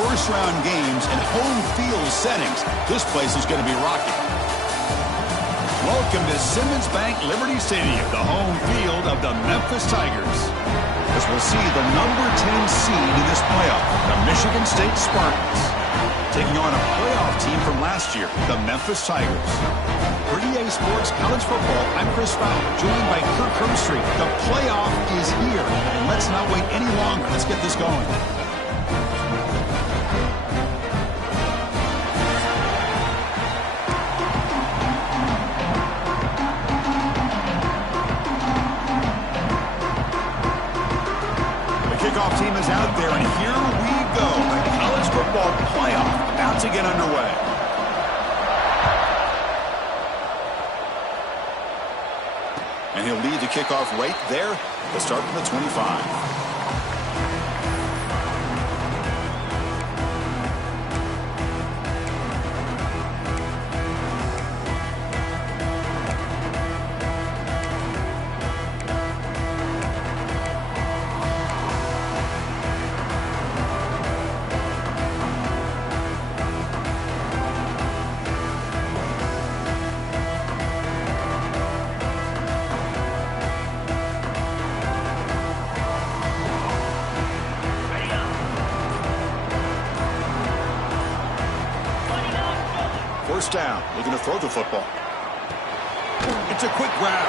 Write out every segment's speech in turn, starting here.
first-round games in home field settings. This place is going to be rocking. Welcome to Simmons Bank Liberty Stadium, the home field of the Memphis Tigers. As we'll see the number 10 seed in this playoff, the Michigan State Spartans, taking on a playoff team from last year, the Memphis Tigers. For EA Sports College Football, I'm Chris Fowler, joined by Kirk Herbstreit. The playoff is here, and let's not wait any longer. Let's get this going. Kickoff team is out there, and here we go. The college football playoff about to get underway. And he'll lead the kickoff right there. He'll start from the 25. First down, looking to throw the football. It's a quick grab.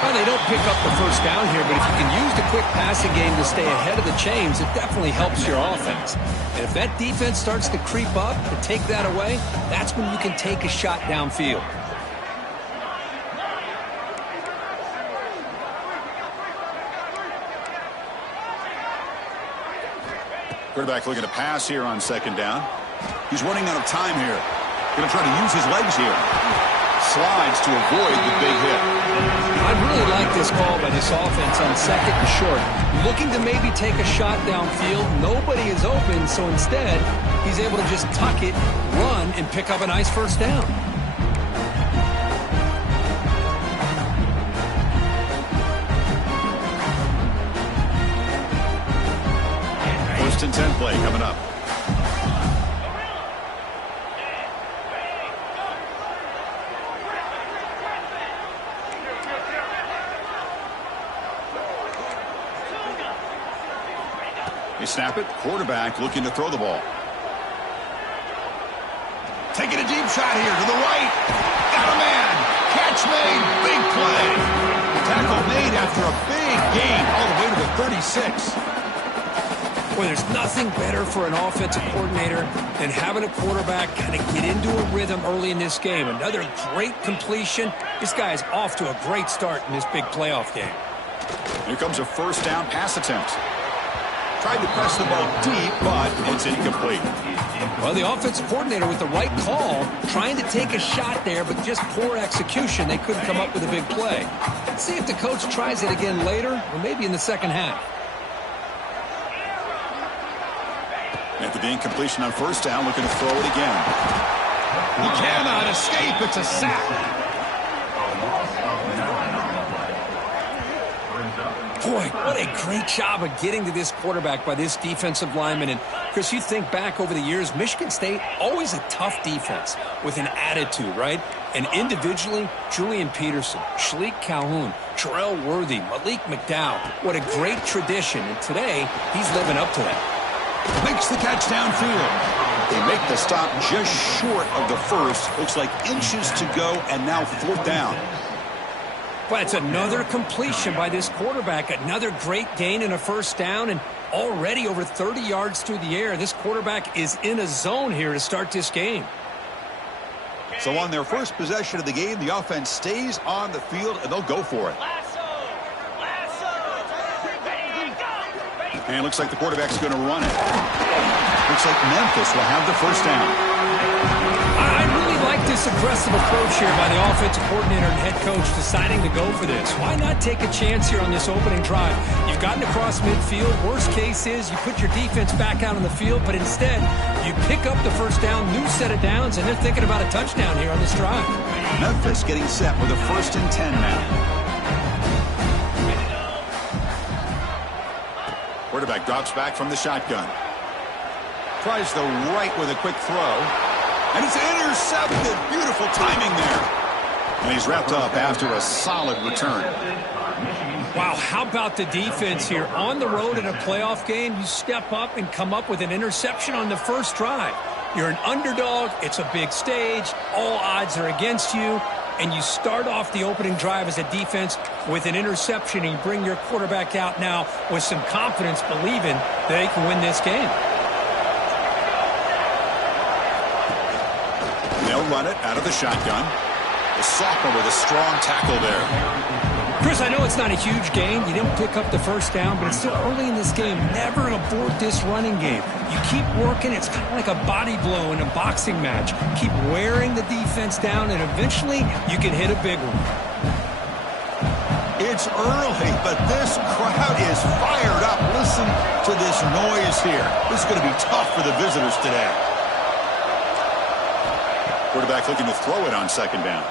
Well, they don't pick up the first down here, but if you can use the quick passing game to stay ahead of the chains, it definitely helps your offense. And if that defense starts to creep up and take that away, that's when you can take a shot downfield. Quarterback looking to pass here on second down. He's running out of time here. Going to try to use his legs here. Slides to avoid the big hit. I really like this call by this offense on second and short. Looking to maybe take a shot downfield. Nobody is open, so instead, he's able to just tuck it, run, and pick up a nice first down. First and 10 play coming up. They snap it. Quarterback looking to throw the ball. Taking a deep shot here to the right. Got a man. Catch made. Big play. Tackle made after a big gain all the way to the 36. Boy, there's nothing better for an offensive coordinator than having a quarterback kind of get into a rhythm early in this game. Another great completion. This guy is off to a great start in this big playoff game. Here comes a first down pass attempt. Tried to press the ball deep, but it's incomplete. Well, the offensive coordinator with the right call, trying to take a shot there, but just poor execution. They couldn't come up with a big play. Let's see if the coach tries it again later, or maybe in the second half. After the incompletion on first down, looking to throw it again. He cannot escape. It's a sack. Boy, what a great job of getting to this quarterback by this defensive lineman. And, Chris, you think back over the years, Michigan State, always a tough defense with an attitude, right? And individually, Julian Peterson, Shalik Calhoun, Terrell Worthy, Malik McDowell. What a great tradition. And today, he's living up to that. Makes the catch downfield. They make the stop just short of the first. Looks like inches to go, and now fourth down. But it's another completion by this quarterback. Another great gain in a first down, and already over 30 yards through the air. This quarterback is in a zone here to start this game. So on their first possession of the game, the offense stays on the field, and they'll go for it. And it looks like the quarterback's going to run it. Looks like Memphis will have the first down. I really like this aggressive approach here by the offensive coordinator and head coach deciding to go for this. Why not take a chance here on this opening drive? You've gotten across midfield. Worst case is you put your defense back out on the field, but instead you pick up the first down, new set of downs, and they're thinking about a touchdown here on this drive. Memphis getting set with a first and 10 now. Quarterback drops back from the shotgun. Tries the right with a quick throw. And it's intercepted. Beautiful timing there. And he's wrapped up after a solid return. Wow, how about the defense here? On the road in a playoff game, you step up and come up with an interception on the first drive. You're an underdog. It's a big stage. All odds are against you. And you start off the opening drive as a defense with an interception, and you bring your quarterback out now with some confidence, believing they can win this game. They'll run it out of the shotgun. The sophomore with a strong tackle there. Chris, I know it's not a huge gain. You didn't pick up the first down, but it's still early in this game. Never abort this running game. You keep working. It's kind of like a body blow in a boxing match. Keep wearing the defense down, and eventually you can hit a big one. It's early, but this crowd is fired up. Listen to this noise here. This is going to be tough for the visitors today. Quarterback looking to throw it on second down.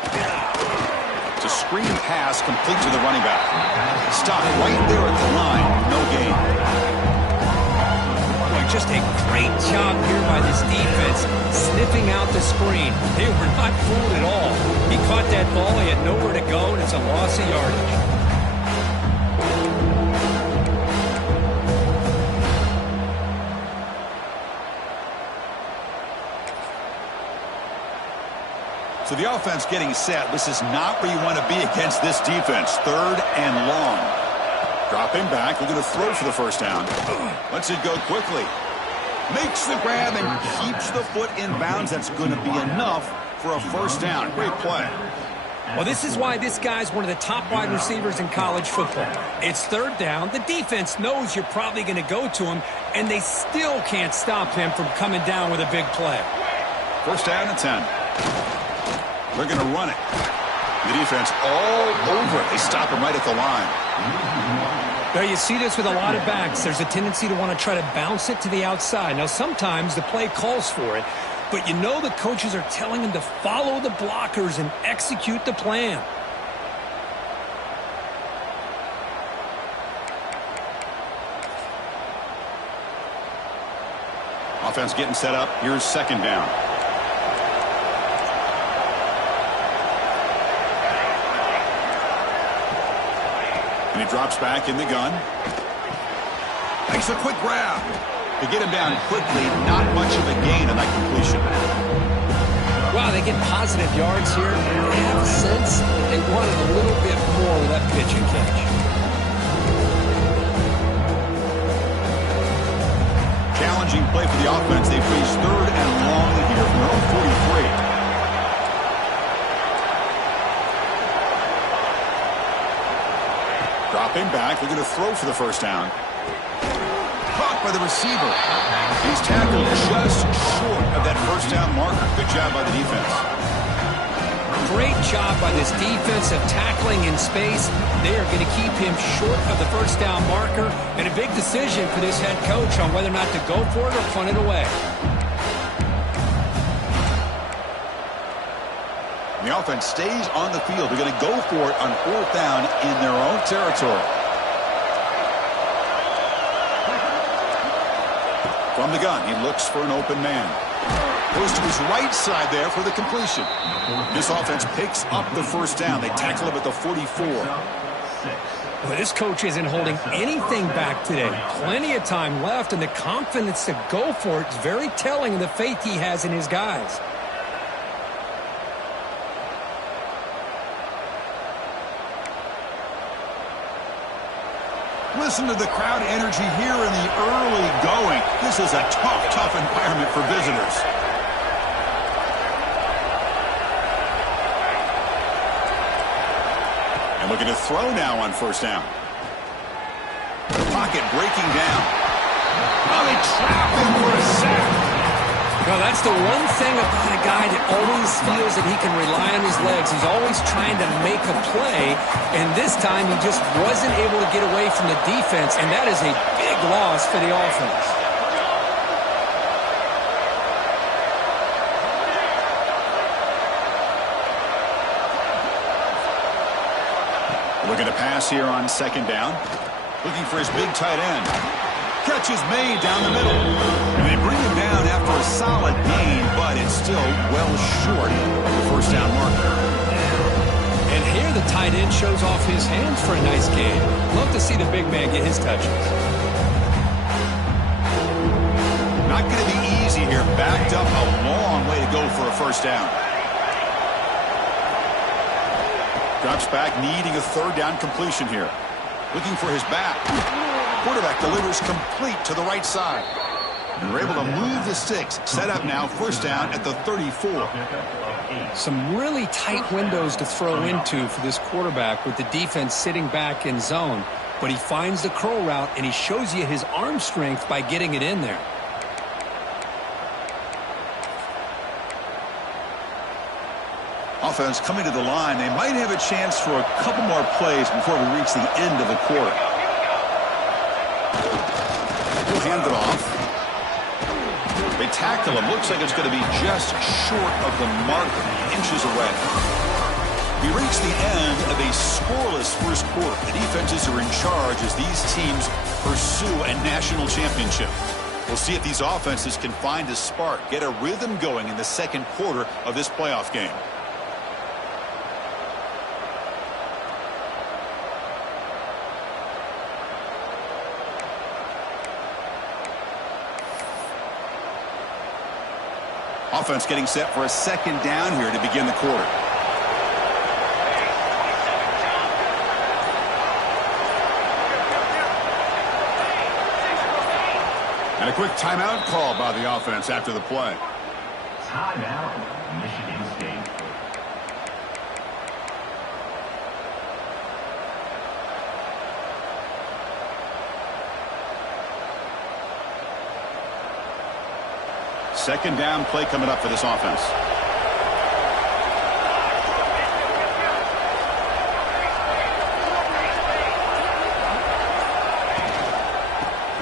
It's a screen pass complete to the running back. Stop right there at the line. No gain. Boy, just a great job here by this defense, sniffing out the screen. They were not fooled at all. He caught that ball. He had nowhere to go, and it's a loss of yardage. So the offense getting set. This is not where you want to be against this defense. Third and long. Dropping back. Looking to throw for the first down. Lets it go quickly. Makes the grab and keeps the foot in bounds. That's going to be enough for a first down. Great play. Well, this is why this guy's one of the top wide receivers in college football. It's third down. The defense knows you're probably going to go to him, and they still can't stop him from coming down with a big play. First down and 10. They're going to run it. The defense all over it. They stop him right at the line. Now, you see this with a lot of backs. There's a tendency to want to try to bounce it to the outside. Now, sometimes the play calls for it, but you know the coaches are telling them to follow the blockers and execute the plan. Offense getting set up. Here's second down. And he drops back in the gun. Makes a quick grab. To get him down quickly, not much of a gain on that completion. Wow, they get positive yards here. They have a sense they wanted a little bit more with that pitch and catch. Challenging play for the offense. They face third and long here from their own 43. Dropping back, looking to throw for the first down. Caught by the receiver. He's tackled just short of that first down marker. Good job by the defense. Great job by this defense of tackling in space. They are going to keep him short of the first down marker, and a big decision for this head coach on whether or not to go for it or punt it away. The offense stays on the field. They're going to go for it on fourth down in their own territory. From the gun, he looks for an open man. Goes to his right side there for the completion. This offense picks up the first down. They tackle him at the 44. Well, this coach isn't holding anything back today. Plenty of time left, and the confidence to go for it is very telling of the faith he has in his guys. Listen to the crowd energy here in the early going. This is a tough environment for visitors. And looking to throw now on first down. Pocket breaking down. Oh, they trap him for a sack. Well, that's the one thing about a guy that always feels that he can rely on his legs. He's always trying to make a play, and this time he just wasn't able to get away from the defense, and that is a big loss for the offense. Looking to pass here on second down. Looking for his big tight end. Catch is made down the middle. And they bring him down still well short of the first down marker. And here the tight end shows off his hands for a nice gain. Love to see the big man get his touches. Not going to be easy here. Backed up a long way to go for a first down. Drops back, needing a third down completion here. Looking for his back. Quarterback delivers complete to the right side. And we're able to move the sticks. Set up now, first down at the 34. Some really tight windows to throw into for this quarterback with the defense sitting back in zone. But he finds the curl route, and he shows you his arm strength by getting it in there. Offense coming to the line. They might have a chance for a couple more plays before we reach the end of the quarter. He'll hand it off. They tackle him. Looks like it's going to be just short of the marker, inches away. We reach the end of a scoreless first quarter. The defenses are in charge as these teams pursue a national championship. We'll see if these offenses can find a spark, get a rhythm going in the second quarter of this playoff game. Offense getting set for a second down here to begin the quarter. And a quick timeout call by the offense after the play. Timeout, Michigan State. Second down play coming up for this offense.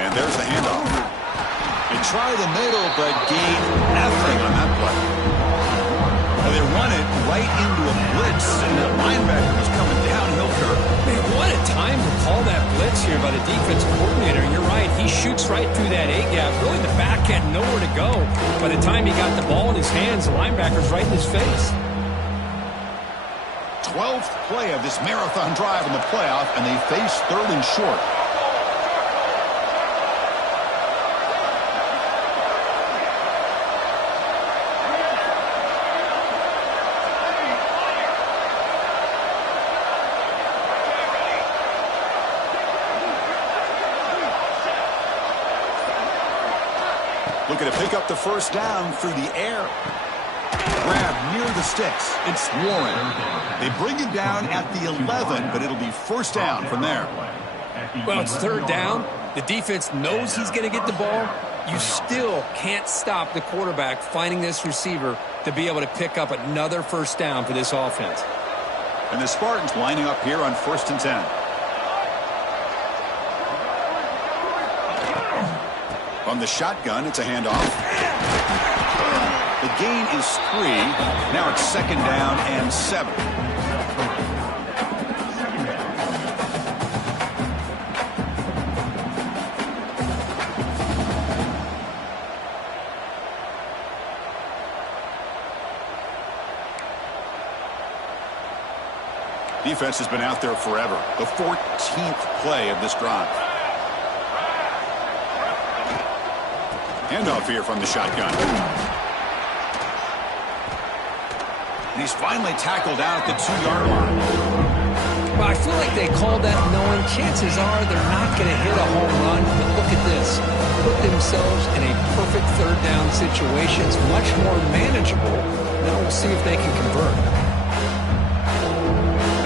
And there's the handoff. They try the middle, but gain nothing on that play. Well, they run it right into a blitz, and that linebacker was coming downhill curve. Man, what a time to call that blitz here by the defense coordinator. You're right. He shoots right through that A-gap. Really, the back had nowhere to go. By the time he got the ball in his hands, the linebacker's right in his face. 12th play of this marathon drive in the playoff, and they face third and short. Looking to pick up the first down through the air. Grab near the sticks. It's Warren. They bring him down at the 11, but it'll be first down from there. Well, it's third down. The defense knows he's going to get the ball. You still can't stop the quarterback finding this receiver to be able to pick up another first down for this offense. And the Spartans lining up here on 1st and 10. On the shotgun, it's a handoff. The gain is 3. Now it's second down and 7. Defense has been out there forever. The 14th play of this drive. Handoff here from the shotgun. And he's finally tackled out at the 2-yard line. Well, I feel like they called that knowing chances are they're not going to hit a home run. But look at this. Put themselves in a perfect third down situation. It's much more manageable. Now we'll see if they can convert.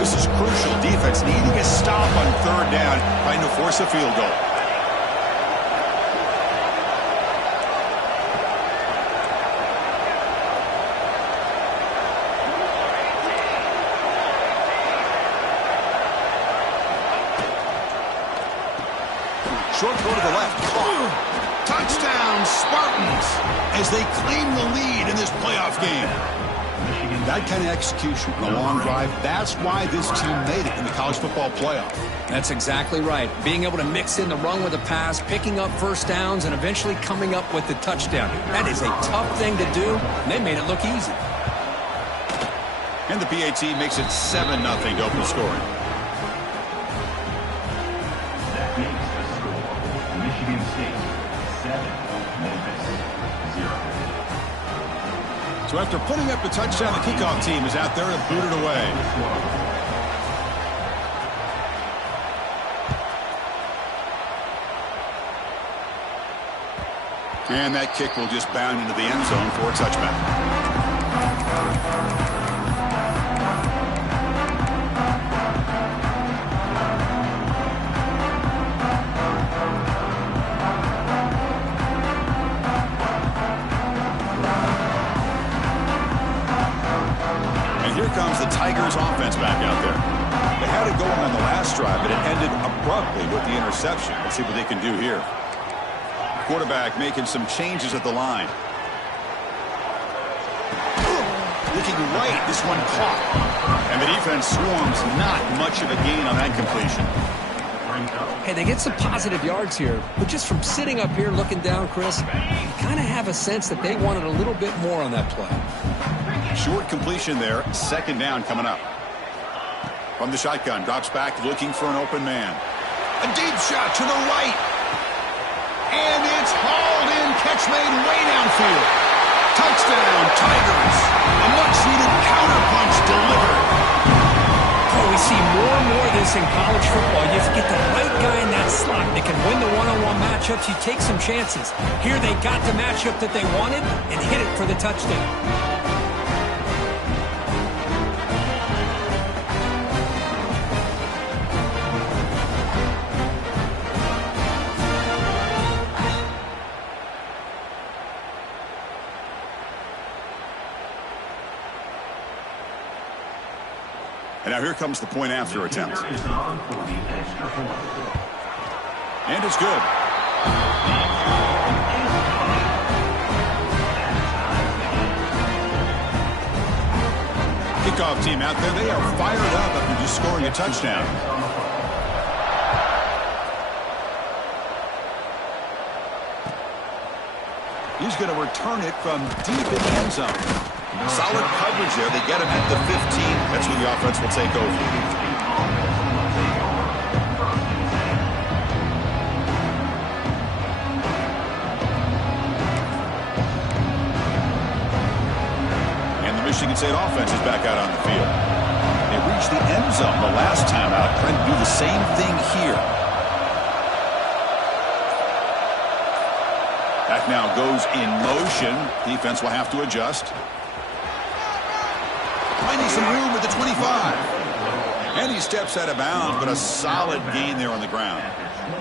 This is crucial. Defense needing a stop on third down, trying to force a field goal. Short go to the left. Touchdown, Spartans, as they claim the lead in this playoff game. That kind of execution on a long drive, that's why this team made it in the college football playoff. That's exactly right. Being able to mix in the run with a pass, picking up first downs, and eventually coming up with the touchdown. That is a tough thing to do, and they made it look easy. And the PAT makes it 7-0 to open scoring. That makes the score Michigan State 7, Memphis 0. So after putting up the touchdown, the kickoff team is out there to boot it away. And that kick will just bound into the end zone for a touchback. And here comes the Tigers offense back out there. They had it going on the last drive, but it ended abruptly with the interception. Let's see what they can do here. Quarterback making some changes at the line. Looking right, this one caught. And the defense swarms, not much of a gain on that completion. Hey, they get some positive yards here, but just from sitting up here looking down, Chris, you kind of have a sense that they wanted a little bit more on that play. Short completion there, second down coming up. From the shotgun, drops back looking for an open man. A deep shot to the right. And it's hauled in, catch made way downfield. Touchdown, Tigers. A much-needed counterpunch delivered. Oh, we see more and more of this in college football. You get the right guy in that slot that can win the one-on-one matchups. You take some chances. Here they got the matchup that they wanted and hit it for the touchdown. And now here comes the point after attempt. Is on for the extra point. And it's good. Kickoff team out there, they are fired up after just scoring a touchdown. He's going to return it from deep in the end zone. Solid coverage there. They get him at the 15. That's where the offense will take over. And the Michigan State offense is back out on the field. They reached the end zone the last time out. Trying to do the same thing here. Back now goes in motion. Defense will have to adjust. Finding some room at the 25. And he steps out of bounds, but a solid gain there on the ground.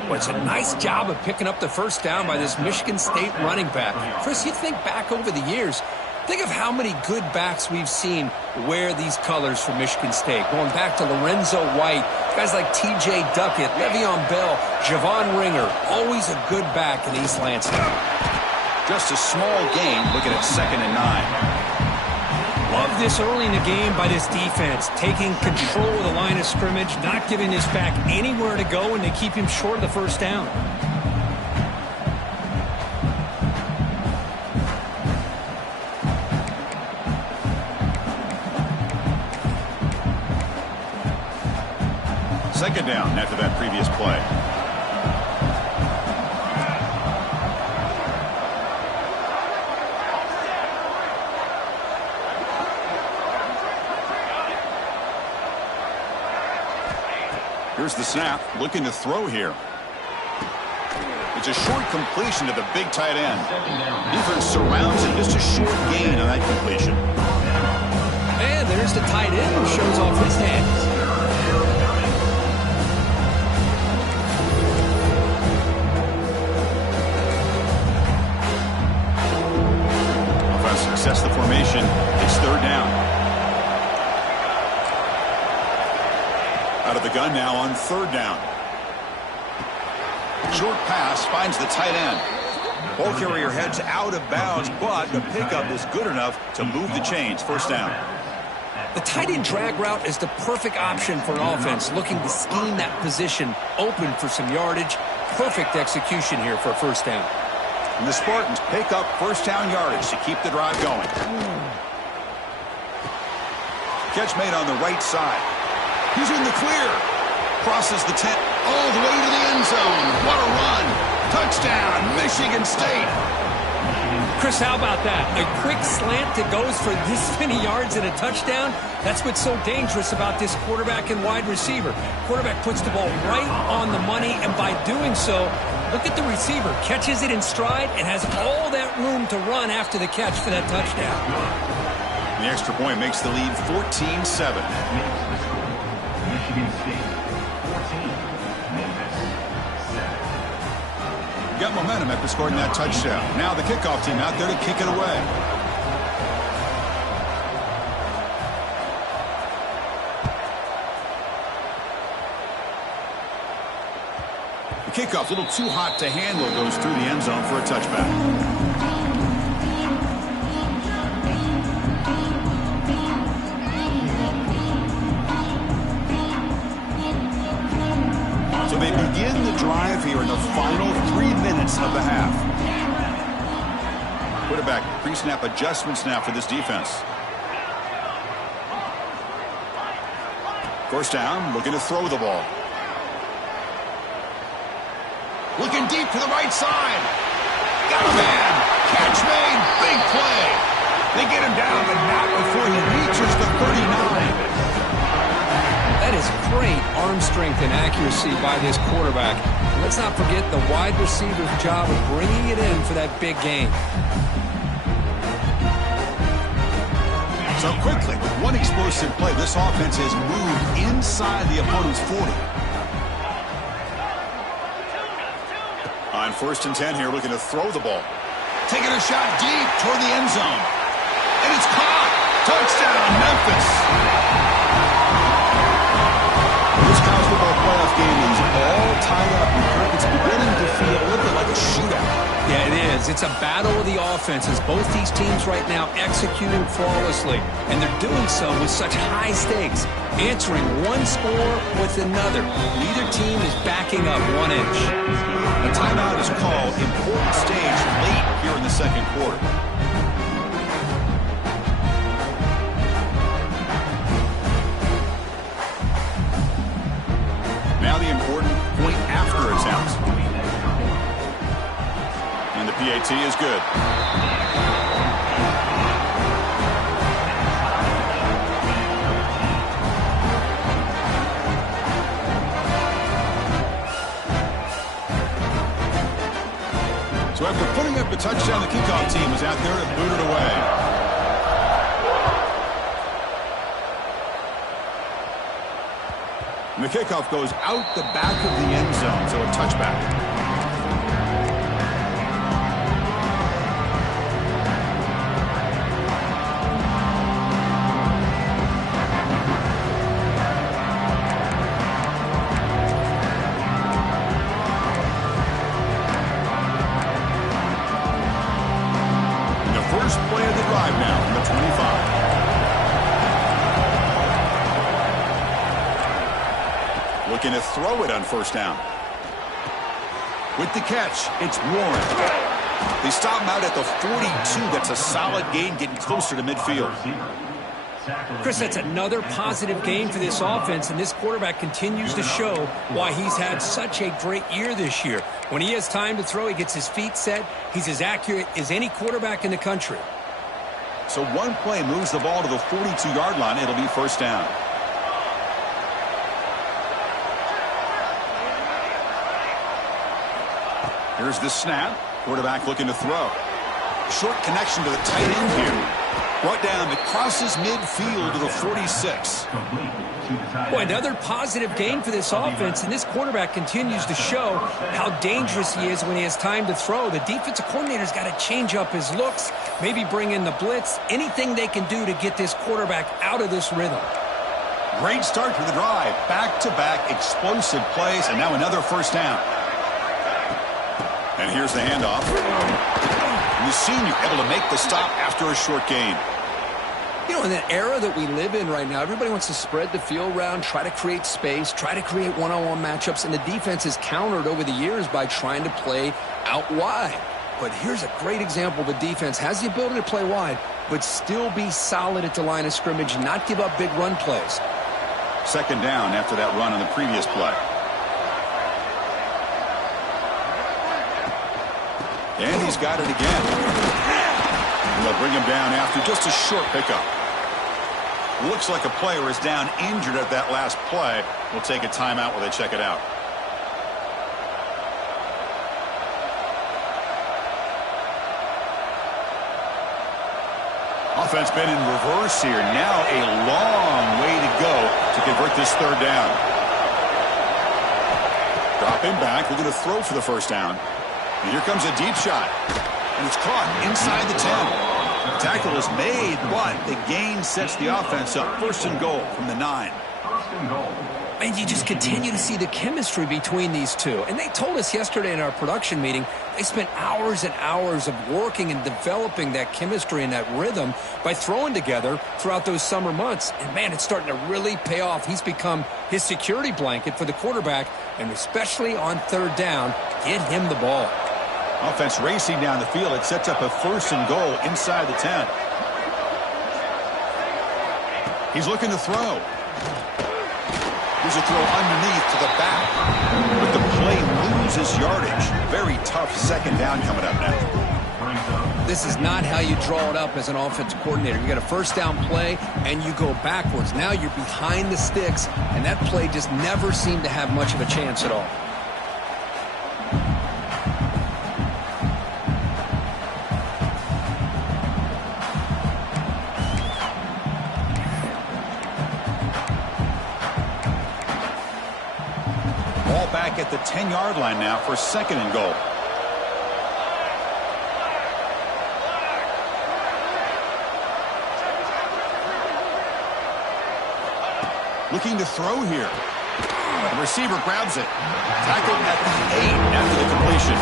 Well, it's a nice job of picking up the first down by this Michigan State running back. Chris, you think back over the years, think of how many good backs we've seen wear these colors for Michigan State. Going back to Lorenzo White, guys like T.J. Duckett, Le'Veon Bell, Javon Ringer, always a good back in East Lansing. Just a small gain, looking at 2nd and 9. Love this early in the game by this defense, taking control of the line of scrimmage, not giving this back anywhere to go, and they keep him short of the first down. Second down after that previous play. Here's the snap, looking to throw here. It's a short completion to the big tight end. Defense surrounds him, just a short gain on that completion. And there's the tight end who shows off his hands. Success the formation. It's 3rd down. Out of the gun now on 3rd down. Short pass finds the tight end. Ball carrier heads out of bounds, but the pickup is good enough to move the chains. First down. The tight end drag route is the perfect option for an offense looking to scheme that position open for some yardage. Perfect execution here for a first down. And the Spartans pick up first down yardage to keep the drive going. Catch made on the right side. He's in the clear. Crosses the 10 all the way to the end zone. What a run. Touchdown, Michigan State. Chris, how about that? A quick slant that goes for this many yards and a touchdown? That's what's so dangerous about this quarterback and wide receiver. Quarterback puts the ball right on the money, and by doing so, look at the receiver. Catches it in stride and has all that room to run after the catch for that touchdown. The extra point makes the lead 14-7. Michigan State 14, Memphis 7. Got momentum after scoring that touchdown. Now the kickoff team out there to kick it away. The kickoff, a little too hot to handle, goes through the end zone for a touchback. So they begin the drive here in the final 3 minutes of the half. Quarterback pre-snap adjustments now for this defense. First down, looking to throw the ball. Looking deep to the right side. Got a man. Catch made. Big play. They get him down, but not before he reaches the 39. That is great arm strength and accuracy by this quarterback. And let's not forget the wide receiver's job of bringing it in for that big gain. So quickly, with one explosive play, this offense has moved inside the opponent's 40. On 1st and 10 here, looking to throw the ball. Taking a shot deep toward the end zone. And it's caught. Touchdown, Memphis. This college football playoff game is all tied up. It's beginning to feel a little bit like a shootout. Yeah, it is. It's a battle of the offenses. Both these teams right now executing flawlessly. And they're doing so with such high stakes. Answering one score with another. Neither team is backing up 1 inch. A timeout is called. Important stage late here in the second quarter. Now the important point after attempt. And the PAT is good. So after putting up the touchdown, the kickoff team is out there to boot it away. And the kickoff goes out the back of the end zone, so a touchback. Play of the drive now from the 25. Looking to throw it on 1st down. With the catch, it's Warren. They stop him out at the 42. That's a solid gain, getting closer to midfield. Chris, that's another positive game for this offense, and this quarterback continues to show why he's had such a great year this year. When he has time to throw, he gets his feet set. He's as accurate as any quarterback in the country. So one play moves the ball to the 42-yard line. It'll be 1st down. Here's the snap. Quarterback looking to throw. Short connection to the tight end here. Brought down, it crosses midfield to the 46. Boy, another positive game for this offense, and this quarterback continues to show how dangerous he is when he has time to throw. The defensive coordinator's got to change up his looks, maybe bring in the blitz, anything they can do to get this quarterback out of this rhythm. Great start to the drive. Back-to-back explosive plays, and now another 1st down. And here's the handoff. And the senior able to make the stop after a short gain. You know, in the era that we live in right now, everybody wants to spread the field around, try to create space, try to create one-on-one matchups, and the defense is countered over the years by trying to play out wide. But here's a great example of a defense has the ability to play wide, but still be solid at the line of scrimmage, not give up big run plays. Second down after that run on the previous play. And he's got it again. And they'll bring him down after just a short pickup. Looks like a player is down injured at that last play. We'll take a timeout while they check it out. Offense been in reverse here. Now a long way to go to convert this third down. Drop him back. We're going to throw for the first down. And here comes a deep shot. And it's caught inside the 10. Tackle is made, but the gain sets the offense up. First and goal from the 9. And you just continue to see the chemistry between these two. And they told us yesterday in our production meeting, they spent hours and hours of working and developing that chemistry and that rhythm by throwing together throughout those summer months. And, man, it's starting to really pay off. He's become his security blanket for the quarterback, and especially on third down, get him the ball. Offense racing down the field. It sets up a first and goal inside the 10. He's looking to throw. Here's a throw underneath to the back. But the play loses yardage. Very tough second down coming up now. This is not how you draw it up as an offensive coordinator. You got a first down play, and you go backwards. Now you're behind the sticks, and that play just never seemed to have much of a chance at all. Back at the 10-yard line now for second and goal. Looking to throw here. The receiver grabs it. Tackled at the 8 after the completion.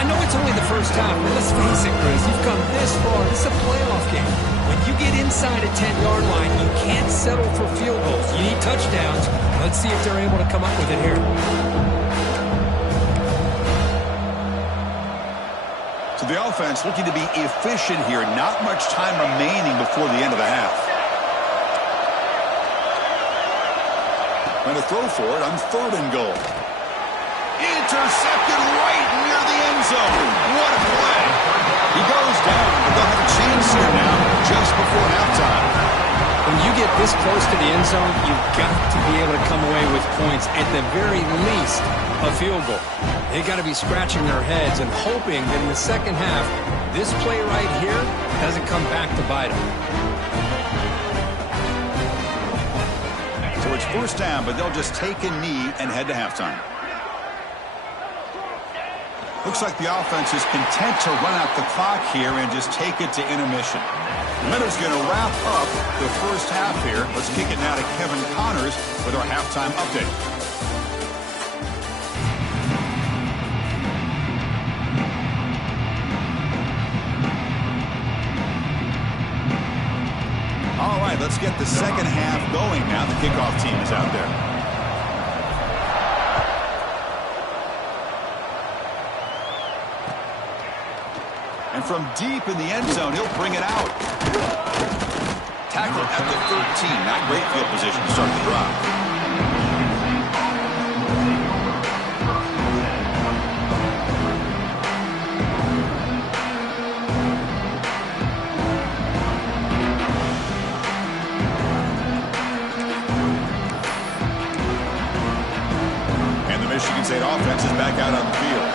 I know it's only the first half, but let's face it, Chris. You've come this far. This is a playoff game. When you get inside a 10-yard line, you can't settle for field goals. You need touchdowns. Let's see if they're able to come up with it here. So the offense looking to be efficient here. Not much time remaining before the end of the half. Going to throw for it on third and goal. Intercepted right near the end zone. What a play. He goes down, but they'll have a chance here now just before halftime. When you get this close to the end zone, you've got to be able to come away with points, at the very least, a field goal. They've got to be scratching their heads and hoping that in the second half, this play right here doesn't come back to bite them. So it's first down, but they'll just take a knee and head to halftime. Looks like the offense is content to run out the clock here and just take it to intermission. Miller's going to wrap up the first half here. Let's kick it now to Kevin Connors with our halftime update. All right, let's get the second half going now. The kickoff team is out there. And from deep in the end zone, he'll bring it out. Tackle at the 13. Not great field position to start the drive. And the Michigan State offense is back out on the field.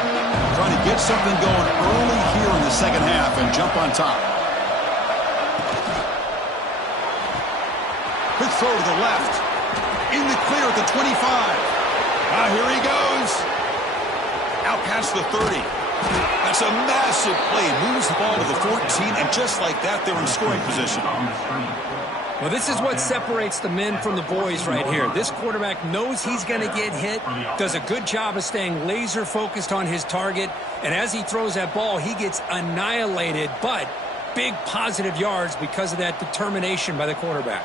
Trying to get something going early here in the second half and jump on top. Quick throw to the left. In the clear at the 25. Here he goes. Out past the 30. That's a massive play. Moves the ball to the 14, and just like that, they're in scoring position. Well, this is what separates the men from the boys right here. This quarterback knows he's going to get hit, does a good job of staying laser focused on his target, and as he throws that ball, he gets annihilated, but big positive yards because of that determination by the quarterback.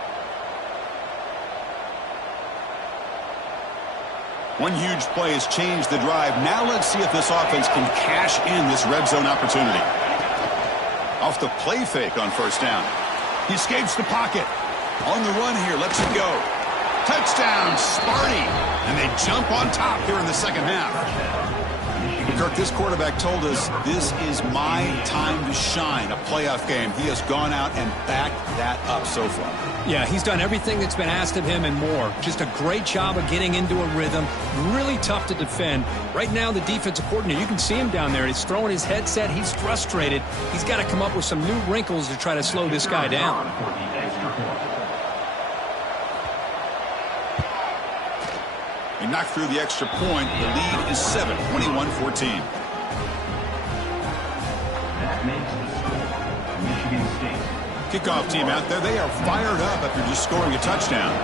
One huge play has changed the drive. Now let's see if this offense can cash in this red zone opportunity. Off the play fake on first down. He escapes the pocket. On the run here, lets it go. Touchdown, Sparty. And they jump on top here in the second half. Kirk, this quarterback told us this is my time to shine, a playoff game. He has gone out and backed that up so far. Yeah, he's done everything that's been asked of him and more. Just a great job of getting into a rhythm. Really tough to defend. Right now, the defensive coordinator, you can see him down there. He's throwing his headset. He's frustrated. He's got to come up with some new wrinkles to try to slow this guy down. He knocked through the extra point. The lead is 7, 21-14. That makes the score. Michigan State. Kickoff team out there. They are fired up after just scoring a touchdown.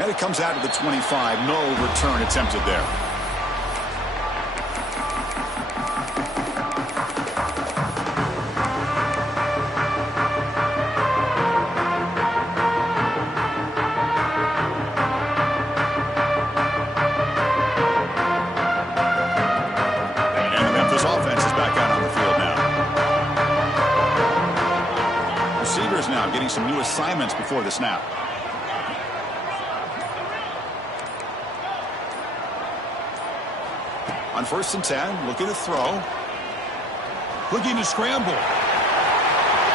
And it comes out to the 25. No return attempted there. Some new assignments before the snap. On 1st and 10, looking to throw. Looking to scramble.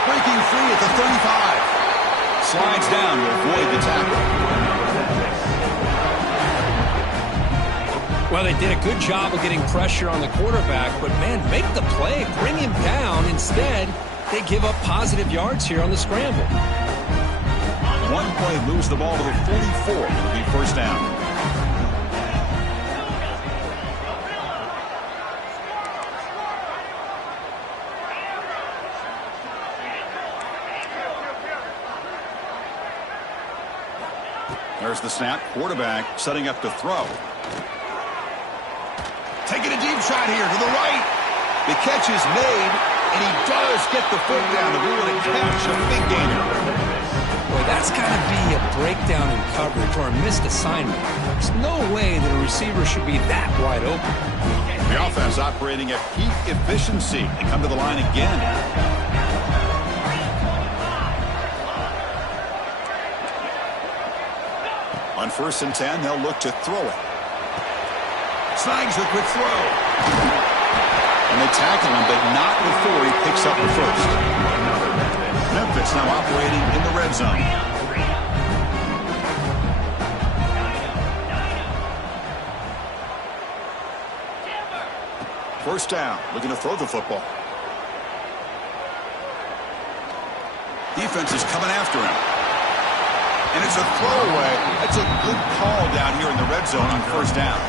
Breaking free at the 35. Slides down to avoid the tackle. Well, they did a good job of getting pressure on the quarterback, but, man, make the play. Bring him down. Instead, they give up positive yards here on the scramble. One play, lose the ball to the 44. It'll be first down. There's the snap. Quarterback setting up to throw. Taking a deep shot here to the right. The catch is made. And he does get the foot down to be able to catch a big gainer. Boy, that's got to be a breakdown in coverage or a missed assignment. There's no way that a receiver should be that wide open. The offense operating at peak efficiency. They come to the line again. On 1st and 10, they'll look to throw it. Snags the quick throw. And they tackle him, but not before he picks up the first. Memphis now operating in the red zone. First down, looking to throw the football. Defense is coming after him. And it's a throwaway. That's a good call down here in the red zone on first down.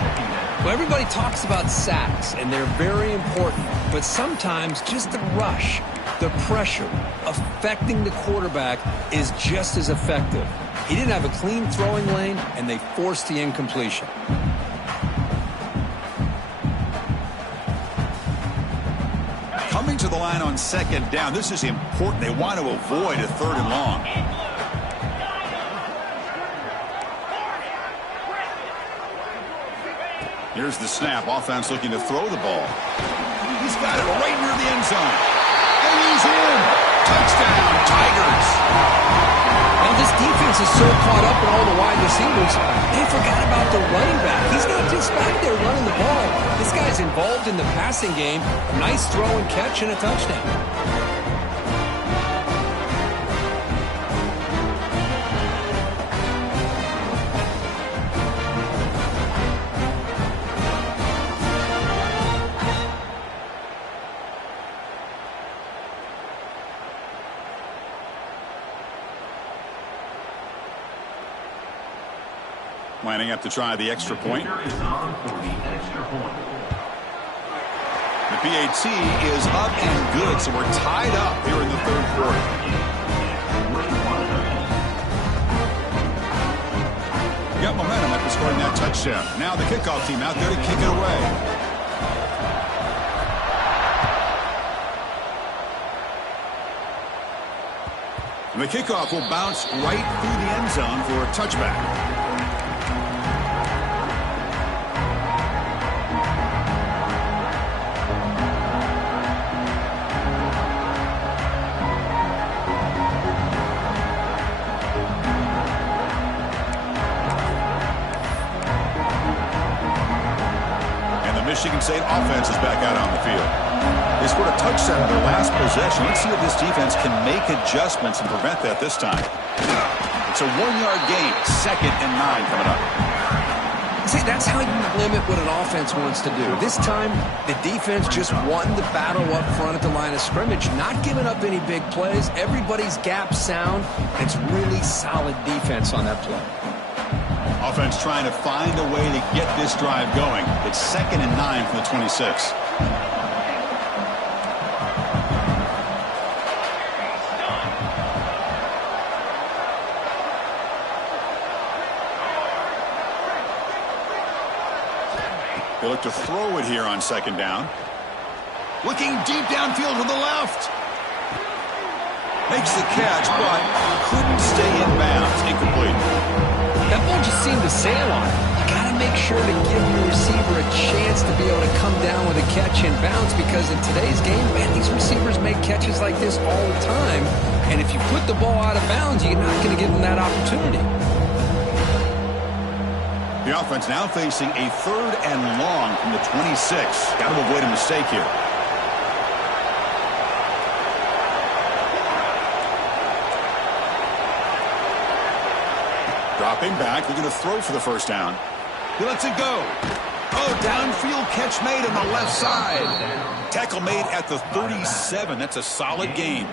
Well, everybody talks about sacks, and they're very important. But sometimes just the rush, the pressure, affecting the quarterback is just as effective. He didn't have a clean throwing lane, and they forced the incompletion. Coming to the line on second down, this is important. They want to avoid a 3rd and long. Here's the snap. Offense looking to throw the ball. He's got it right near the end zone. And he's in. Touchdown, Tigers. Well, this defense is so caught up in all the wide receivers, they forgot about the running back. He's not just back there running the ball. This guy's involved in the passing game. A nice throw and catch and a touchdown. Lining up to try the extra point. The PAT is up and good, so we're tied up here in the third quarter. Got momentum after scoring that touchdown. Now the kickoff team out there to kick it away. And the kickoff will bounce right through the end zone for a touchback. Michigan State offense is back out on the field. They scored a touchdown in their last possession. Let's see if this defense can make adjustments and prevent that this time. It's a 1-yard gain. 2nd and 9 coming up. See, that's how you limit what an offense wants to do. This time, the defense just won the battle up front at the line of scrimmage, not giving up any big plays. Everybody's gap sound. It's really solid defense on that play. Offense trying to find a way to get this drive going. It's 2nd and 9 from the 26. They look to throw it here on 2nd down. Looking deep downfield to the left. Makes the catch, but couldn't stay in bounds. Incomplete. That ball just seemed to sail on it. You got to make sure to give your receiver a chance to be able to come down with a catch and bounce, because in today's game, man, these receivers make catches like this all the time. And if you put the ball out of bounds, you're not going to give them that opportunity. The offense now facing a 3rd and long from the 26. Got to avoid a mistake here. Dropping back, looking to throw for the first down. He lets it go. Oh, downfield catch made on the left side. Tackle made at the 37. That's a solid gain.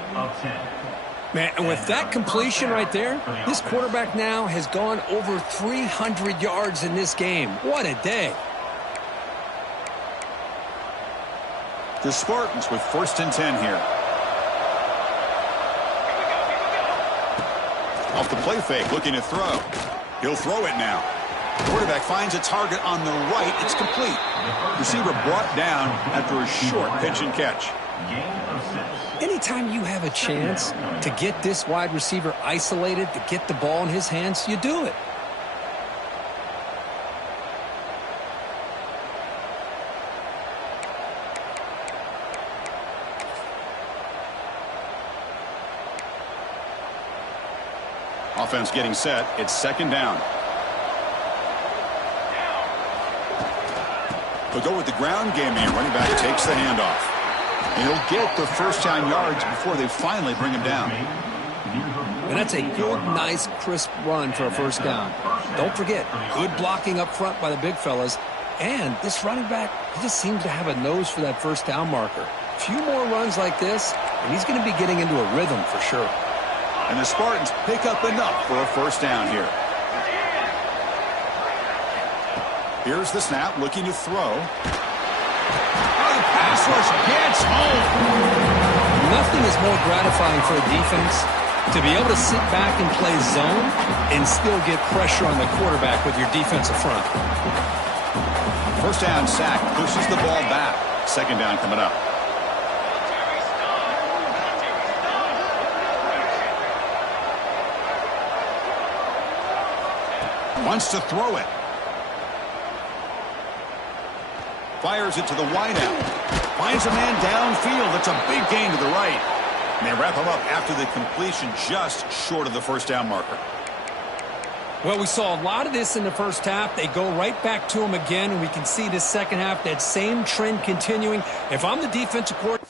Man, and with that completion right there, this quarterback now has gone over 300 yards in this game. What a day. The Spartans with 1st and 10 here. Off the play fake, looking to throw. He'll throw it now. Quarterback finds a target on the right. It's complete. Receiver brought down after a short pitch and catch. Anytime you have a chance to get this wide receiver isolated, to get the ball in his hands, you do it. Offense getting set. It's 2nd down. They'll go with the ground game here. Running back takes the handoff. And he'll get the first down yards before they finally bring him down. And that's a good, nice, crisp run for a first down. Don't forget, good blocking up front by the big fellas. And this running back, he just seems to have a nose for that first down marker. A few more runs like this, and he's going to be getting into a rhythm for sure. And the Spartans pick up enough for a first down here. Here's the snap, looking to throw. Oh, the pass rush gets home. Nothing is more gratifying for a defense to be able to sit back and play zone and still get pressure on the quarterback with your defensive front. First down sack, pushes the ball back. 2nd down coming up. Wants to throw it. Fires it to the wideout. Finds a man downfield. That's a big gain to the right. And they wrap him up after the completion, just short of the first down marker. Well, we saw a lot of this in the first half. They go right back to him again, and we can see this second half, that same trend continuing. If I'm the defensive coordinator,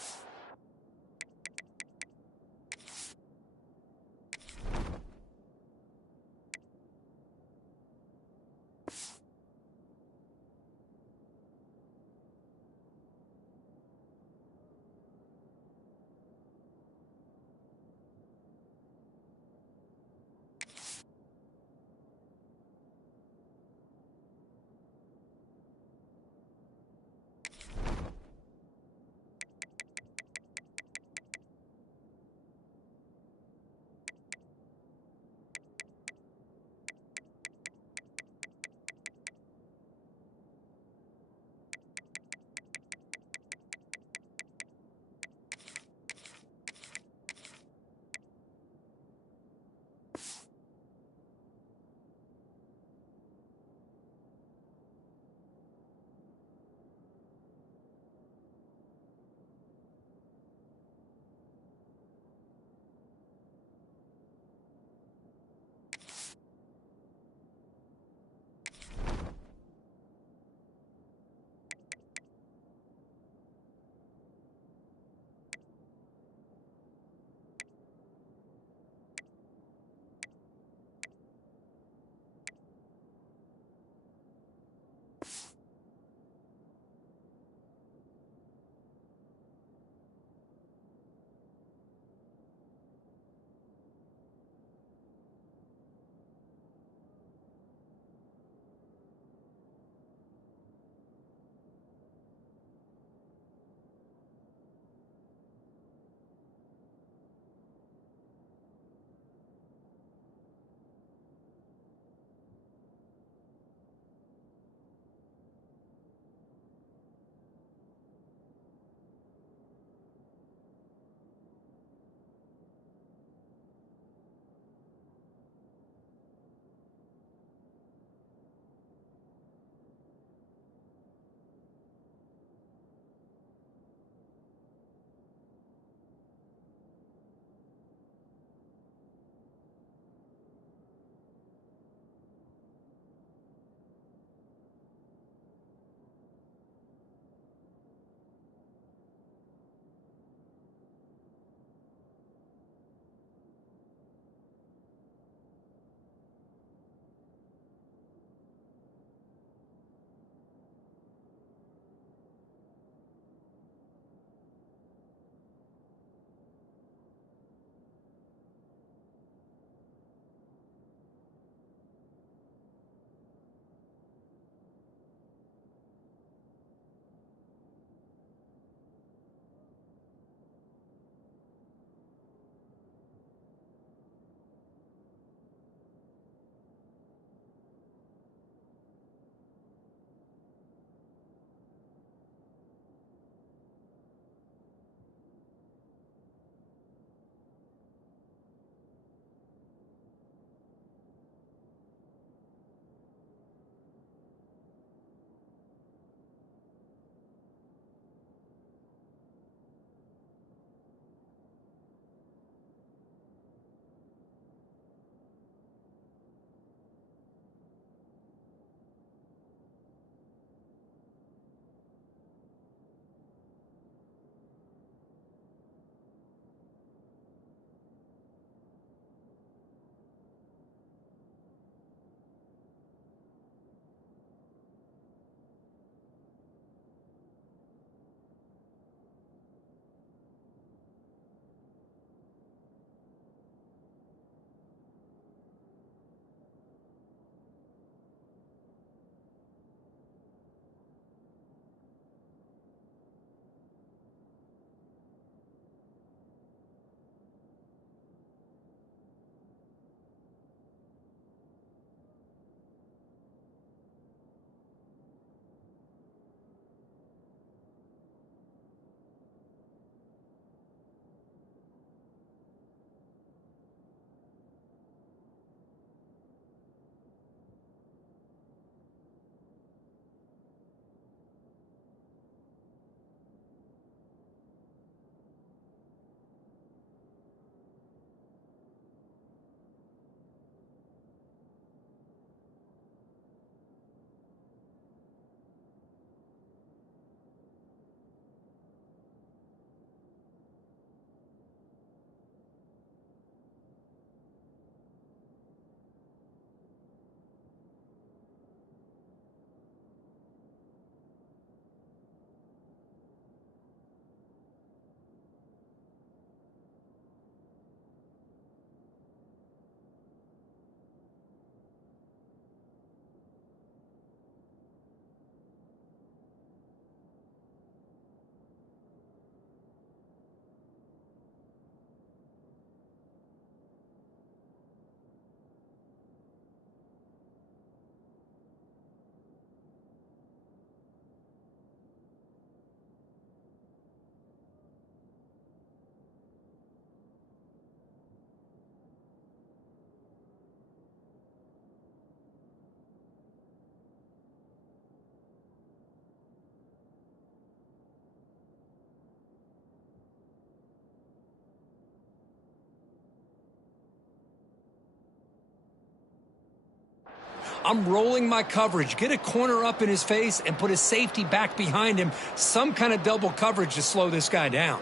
I'm rolling my coverage, get a corner up in his face, and put his safety back behind him. Some kind of double coverage to slow this guy down.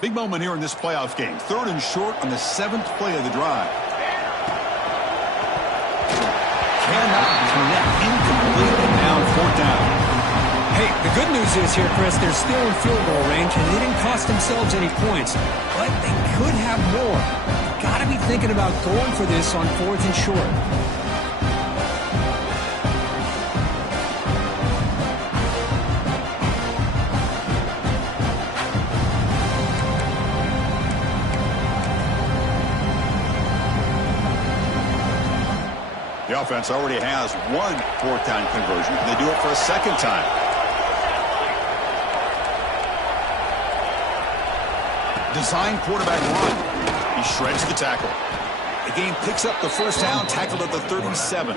Big moment here in this playoff game. 3rd and short on the 7th play of the drive. Cannot connect, incomplete, and now 4th down. Hey, the good news is here, Chris, they're still in field goal range, and they didn't cost themselves any points. But they could have more. Got to be thinking about going for this on 4th and short. The offense already has one 4th down conversion. They do it for a 2nd time. Design quarterback run. He shreds the tackle. The game picks up the 1st down, tackled at the 37.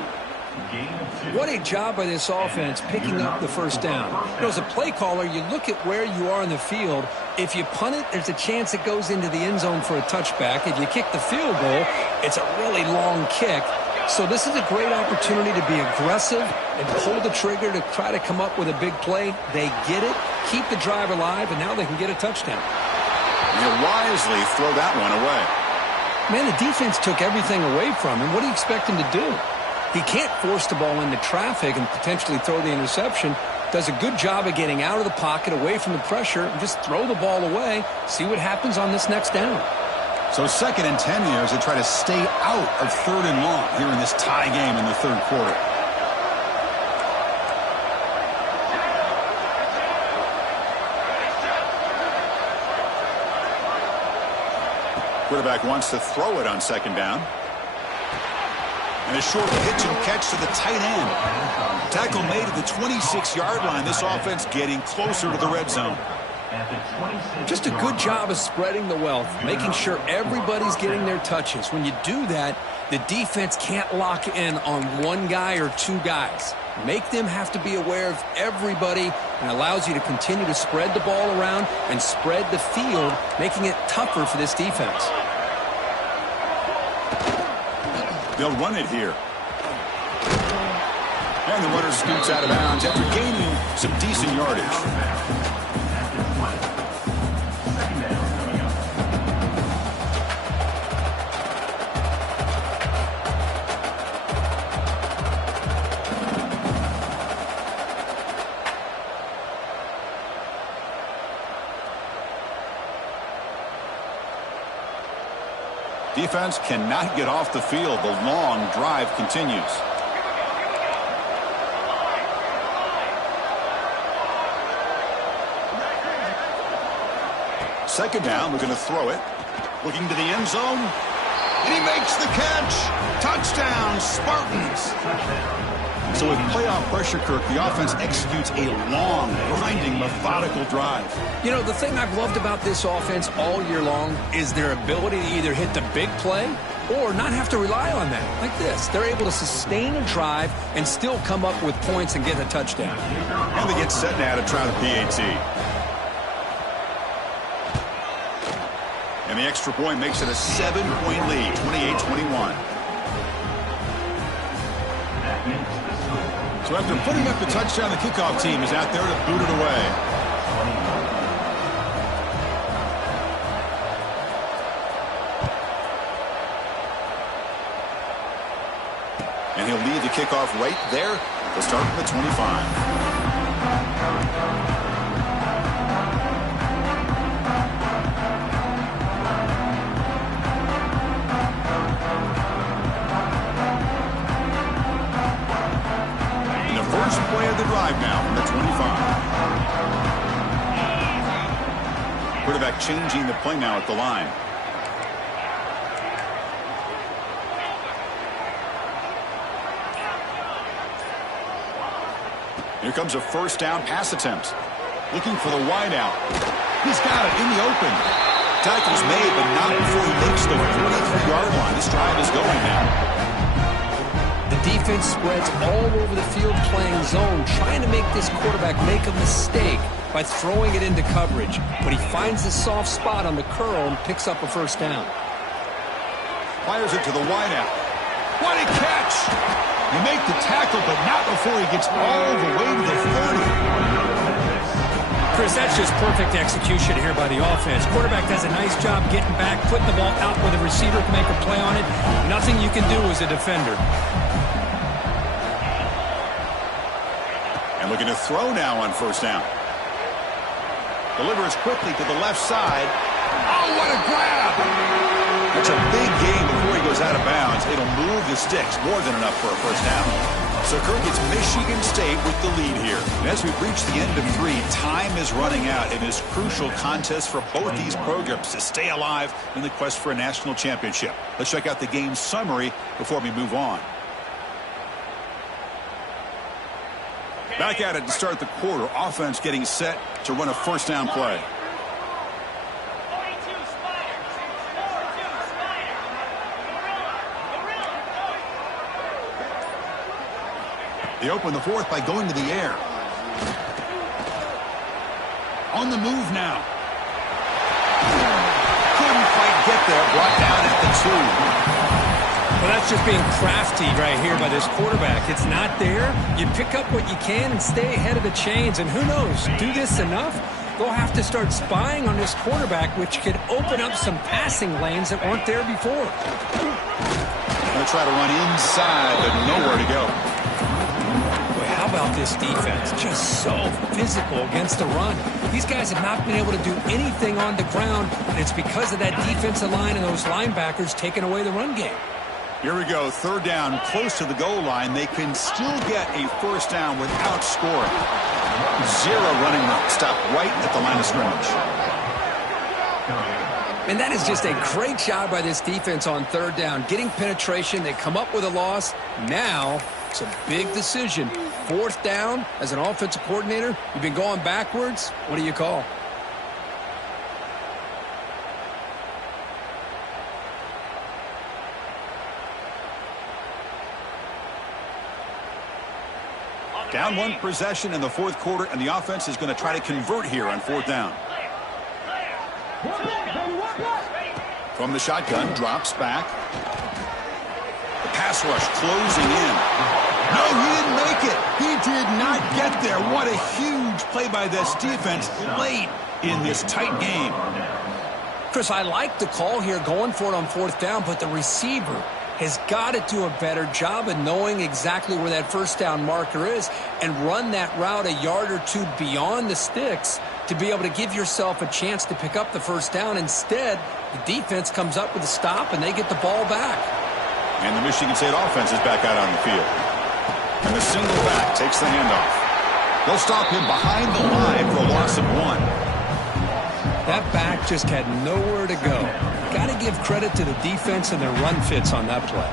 What a job by this offense picking up the 1st down. You know, as a play caller, you look at where you are in the field. If you punt it, there's a chance it goes into the end zone for a touchback. If you kick the field goal, it's a really long kick. So this is a great opportunity to be aggressive and pull the trigger to try to come up with a big play. They get it, keep the drive alive, and now they can get a touchdown. They wisely throw that one away. Man, the defense took everything away from him. What do you expect him to do? He can't force the ball into traffic and potentially throw the interception. Does a good job of getting out of the pocket, away from the pressure, and just throw the ball away. See what happens on this next down. So 2nd and 10 here as they try to stay out of 3rd and long here in this tie game in the 3rd quarter. Quarterback wants to throw it on 2nd down. And a short pitch and catch to the tight end. Tackle made at the 26-yard line. This offense getting closer to the red zone. Just a good job of spreading the wealth, making sure everybody's getting their touches. When you do that, the defense can't lock in on one guy or 2 guys. Make them have to be aware of everybody, and allows you to continue to spread the ball around and spread the field, making it tougher for this defense. They'll run it here. And the runner scoots out of bounds after gaining some decent yardage. Defense cannot get off the field. The long drive continues. Second down, we're going to throw it. Looking to the end zone. And he makes the catch. Touchdown, Spartans. So with playoff pressure, Kirk, the offense executes a long, grinding, methodical drive. You know, the thing I've loved about this offense all year long is their ability to either hit the big play or not have to rely on that. Like this, they're able to sustain a drive and still come up with points and get a touchdown. And they get set now to try the PAT. And the extra point makes it a 7-point lead, 28-21. So after putting up the touchdown, the kickoff team is out there to boot it away. And he'll lead the kickoff right there to start from the 25. First play of the drive now from the 25. Quarterback changing the play now at the line. Here comes a first down pass attempt. Looking for the wide out. He's got it in the open. Tackle's made, but not before he makes the 43-yard line. This drive is going now. Defense spreads all over the field playing zone, trying to make this quarterback make a mistake. by throwing it into coverage. But he finds the soft spot on the curl and picks up a first down. Fires it to the wideout. What a catch! He makes the tackle, but not before he gets all the way to the 30. Chris, that's just perfect execution here by the offense. Quarterback does a nice job getting back, putting the ball out where the receiver can make a play on it. Nothing you can do as a defender. And looking to throw now on first down. Delivers quickly to the left side. Oh, what a grab! That's a big gain before he goes out of bounds. It'll move the sticks, more than enough for a first down. So Kirk, it's Michigan State with the lead here. And as we've reached the end of 3, time is running out in this crucial contest for both these programs to stay alive in the quest for a national championship. Let's check out the game summary before we move on. Back at it to start the quarter. Offense getting set to run a first down play. They open the fourth by going to the air. On the move now. Couldn't quite get there. Brought down at the 2. Well, that's just being crafty right here by this quarterback. It's not there. You pick up what you can and stay ahead of the chains. And who knows, do this enough, they'll have to start spying on this quarterback, which could open up some passing lanes that weren't there before. Going to try to run inside, but nowhere to go. How about this defense? Just so physical against the run. These guys have not been able to do anything on the ground, and it's because of that defensive line and those linebackers taking away the run game. Here we go, third down, close to the goal line. They can still get a first down without scoring. 0 running room, stop right at the line of scrimmage. And that is just a great job by this defense on third down. Getting penetration, they come up with a loss. Now, it's a big decision. Fourth down, as an offensive coordinator, you've been going backwards. What do you call? Down 1 possession in the fourth quarter, and the offense is going to try to convert here on fourth down. From the shotgun, drops back. The pass rush closing in. No, he didn't make it. He did not get there. What a huge play by this defense late in this tight game. Chris, I like the call here going for it on fourth down, but the receiver has got to do a better job of knowing exactly where that first down marker is and run that route a yard or 2 beyond the sticks to be able to give yourself a chance to pick up the first down. Instead, the defense comes up with a stop and they get the ball back. And the Michigan State offense is back out on the field. And the single back takes the handoff. They'll stop him behind the line for a loss of 1. That back just had nowhere to go. Got to give credit to the defense and their run fits on that play.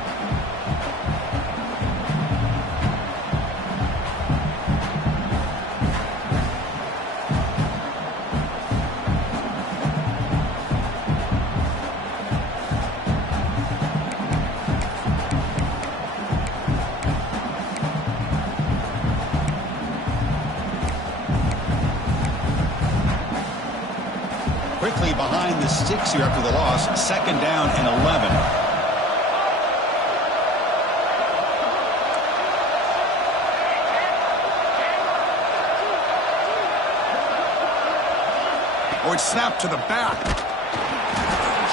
Quickly behind the sticks here after the loss. Second down and 11. Oh, it's snapped to the back.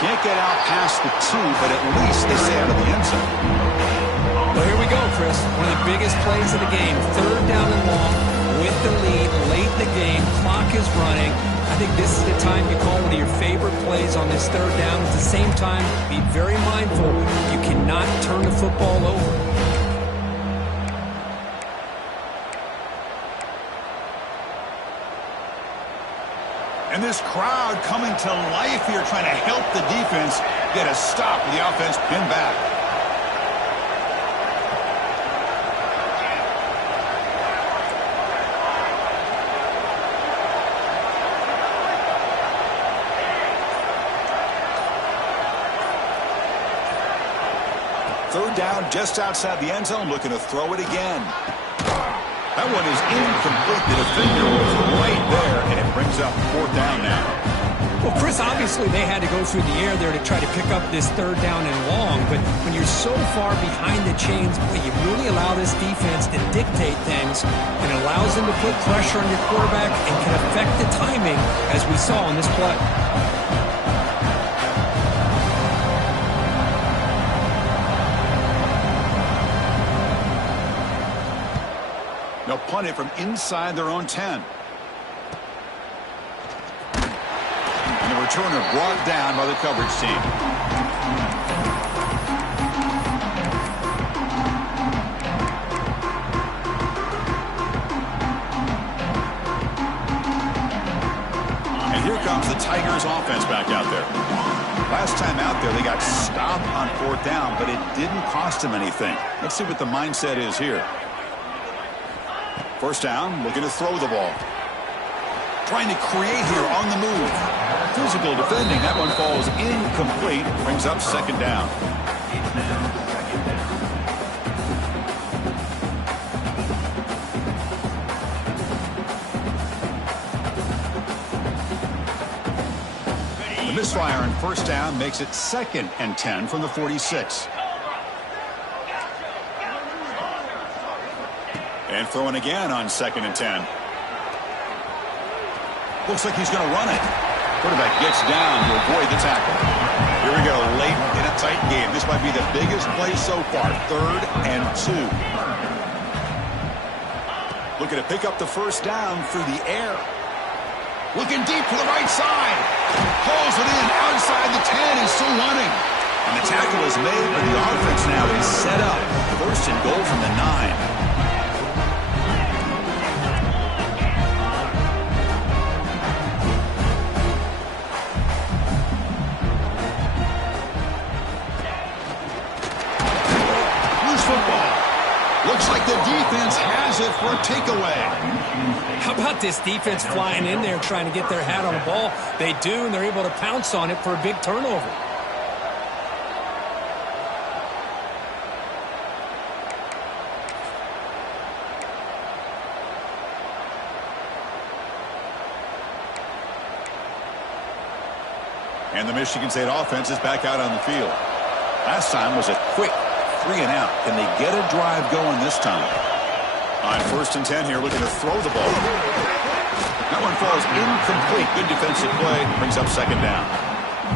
Can't get out past the 2, but at least they stay out of the end zone. Well, here we go, Chris. One of the biggest plays of the game. Third down and long with the lead late in the game. Clock is running. I think this is the time you call one of your favorite plays on this third down. At the same time, be very mindful. You cannot turn the football over. And this crowd coming to life here, trying to help the defense get a stop with the offense pinned back. Third down just outside the end zone, looking to throw it again. That one is incomplete. The defender was right there, and it brings up fourth down now. Well, Chris, obviously they had to go through the air there to try to pick up this third down and long, but when you're so far behind the chains, boy, you really allow this defense to dictate things, and it allows them to put pressure on your quarterback and can affect the timing, as we saw in this play. They'll punt it from inside their own 10. And the returner brought down by the coverage team. And here comes the Tigers offense back out there. Last time out there, they got stopped on fourth down, but it didn't cost them anything. Let's see what the mindset is here. First down, looking to throw the ball. Trying to create here on the move. Physical defending. That one falls incomplete. Brings up second down. The misfire on first down makes it 2nd and 10 from the 46. And throwing again on 2nd and 10. Looks like he's going to run it. Quarterback gets down to avoid the tackle. Here we go, late in a tight game. This might be the biggest play so far. 3rd and 2. Looking to pick up the first down through the air. Looking deep to the right side. Pulls it in outside the 10 and still running. And the tackle is made, but the offense now is set up. 1st and goal from the 9. Looks like the defense has it for a takeaway. How about this defense flying in there trying to get their hat on the ball? They do, and they're able to pounce on it for a big turnover. And the Michigan State offense is back out on the field. Last time was a quick 3 and out. Can they get a drive going this time? On 1st and 10 here, looking to throw the ball. That one falls incomplete. Good defensive play. Brings up 2nd down.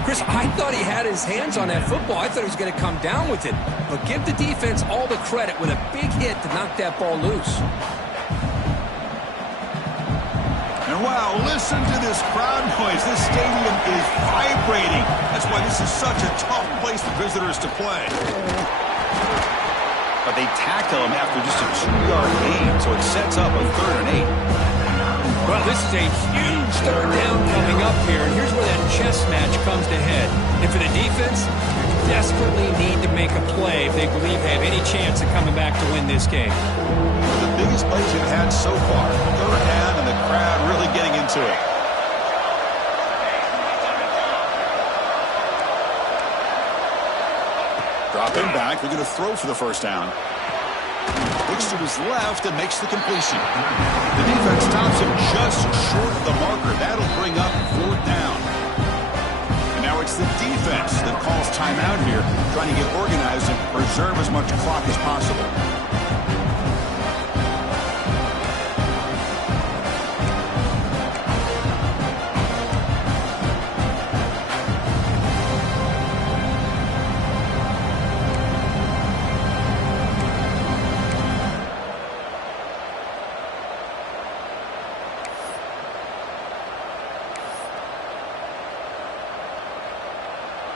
Chris, I thought he had his hands on that football. I thought he was going to come down with it. But give the defense all the credit with a big hit to knock that ball loose. And wow, listen to this crowd noise. This stadium is vibrating. That's why this is such a tough place for visitors to play. But they tackle him after just a 2-yard gain, so it sets up a 3rd and 8. Well, this is a huge third down coming up here, and here's where that chess match comes to head. And for the defense, they desperately need to make a play if they believe they have any chance of coming back to win this game. The biggest plays they've had so far. 3rd down, and the crowd really getting into it. Dropping back, they're going to throw for the first down. Looks to his left and makes the completion. The defense stops him just short of the marker. That'll bring up 4th down. And now it's the defense that calls timeout here, trying to get organized and preserve as much clock as possible.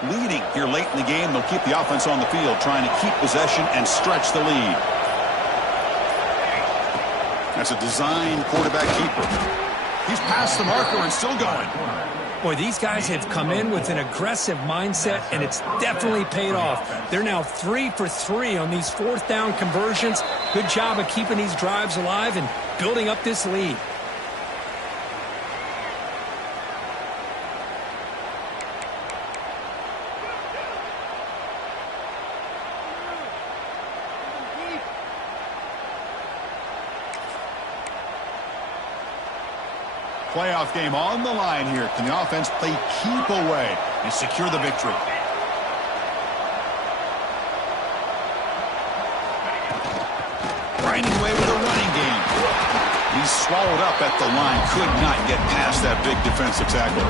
Leading here late in the game, they'll keep the offense on the field, trying to keep possession and stretch the lead. That's a design quarterback keeper. He's past the marker and still going. Boy, these guys have come in with an aggressive mindset, and it's definitely paid off. They're now 3 for 3 on these 4th down conversions. Good job of keeping these drives alive and building up this lead. Playoff game on the line here. Can the offense play keep away and secure the victory? Grinding away with a running game. He's swallowed up at the line. Could not get past that big defensive tackle.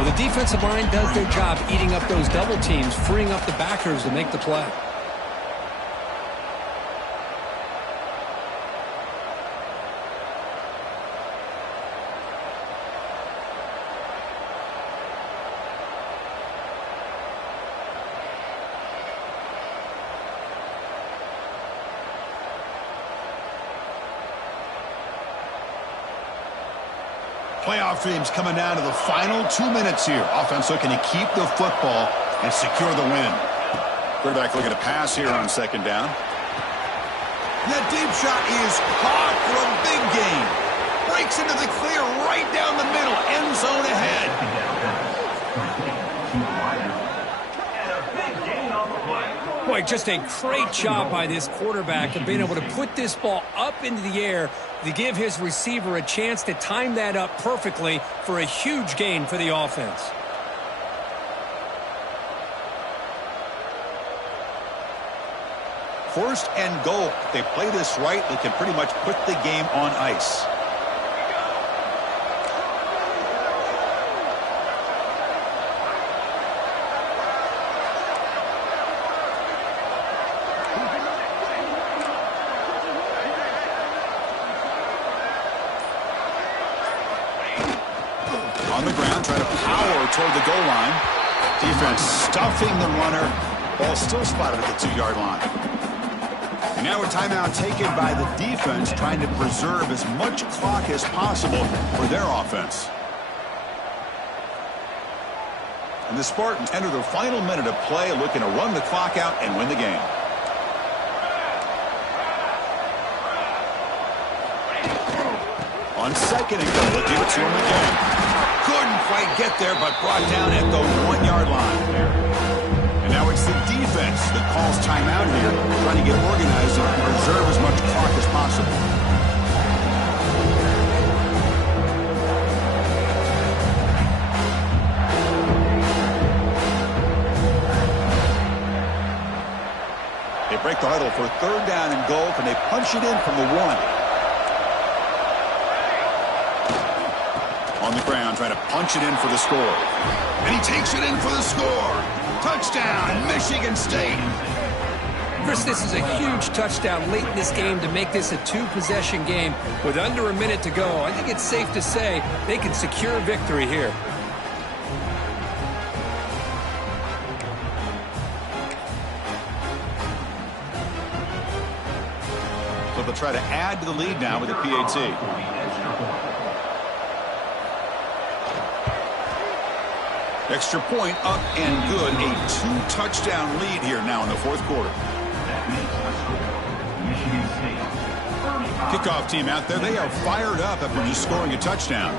Well, the defensive line does their job eating up those double teams, freeing up the backers to make the play. Playoff dreams coming down to the final 2 minutes here. Offense looking to keep the football and secure the win. Quarterback looking to pass here on second down. That deep shot is caught for a big gain. Breaks into the clear right down the middle. End zone ahead. Boy, just a great job by this quarterback of being able to put this ball up into the air to give his receiver a chance to time that up perfectly for a huge gain for the offense. First and goal. If they play this right, they can pretty much put the game on ice. On the ground, trying to power toward the goal line. Defense stuffing the runner. Ball still spotted at the 2-yard line. And now a timeout taken by the defense, trying to preserve as much clock as possible for their offense. And the Spartans enter the final minute of play, looking to run the clock out and win the game. On second and goal, they'll give it to him again. Couldn't quite get there, but brought down at the 1-yard line. And now it's the defense that calls timeout here, trying to get organized and preserve as much clock as possible. They break the huddle for third down and goal. Can they punch it in from the 1? On the ground, trying to punch it in for the score. And he takes it in for the score. Touchdown, Michigan State. Chris, this is a huge touchdown late in this game to make this a 2-possession game with under a minute to go. I think it's safe to say they can secure a victory here. So they'll try to add to the lead now with a PAT. Extra point up and good. A 2-touchdown lead here now in the fourth quarter. Kickoff team out there. They are fired up after just scoring a touchdown.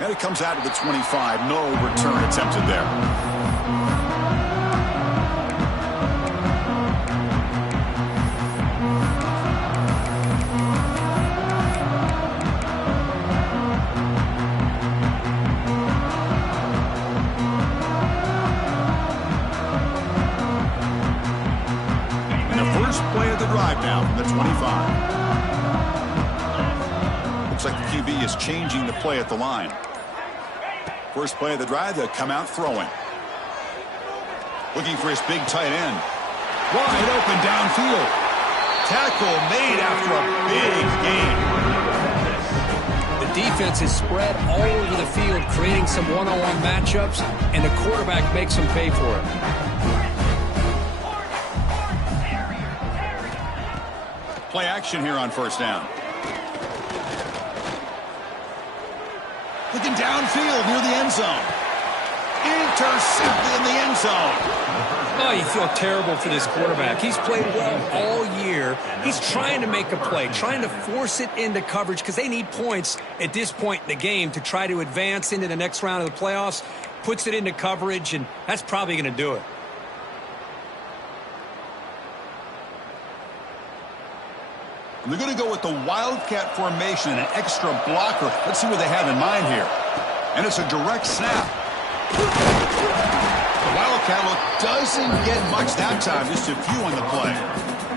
And it comes out to the 25. No return attempted there. Now from the 25. Looks like the QB is changing the play at the line. First play of the drive, they'll come out throwing. Looking for his big tight end. Wide open downfield. Tackle made after a big gain. The defense is spread all over the field, creating some one-on-one matchups, and the quarterback makes them pay for it. Play action here on first down. Looking downfield near the end zone. Intercepted in the end zone. Oh, you feel terrible for this quarterback. He's played well all year. He's trying to make a play, trying to force it into coverage because they need points at this point in the game to try to advance into the next round of the playoffs. puts it into coverage, and that's probably going to do it. And they're going to go with the Wildcat formation and an extra blocker. Let's see what they have in mind here. And it's a direct snap. The Wildcat look doesn't get much that time, just a few on the play.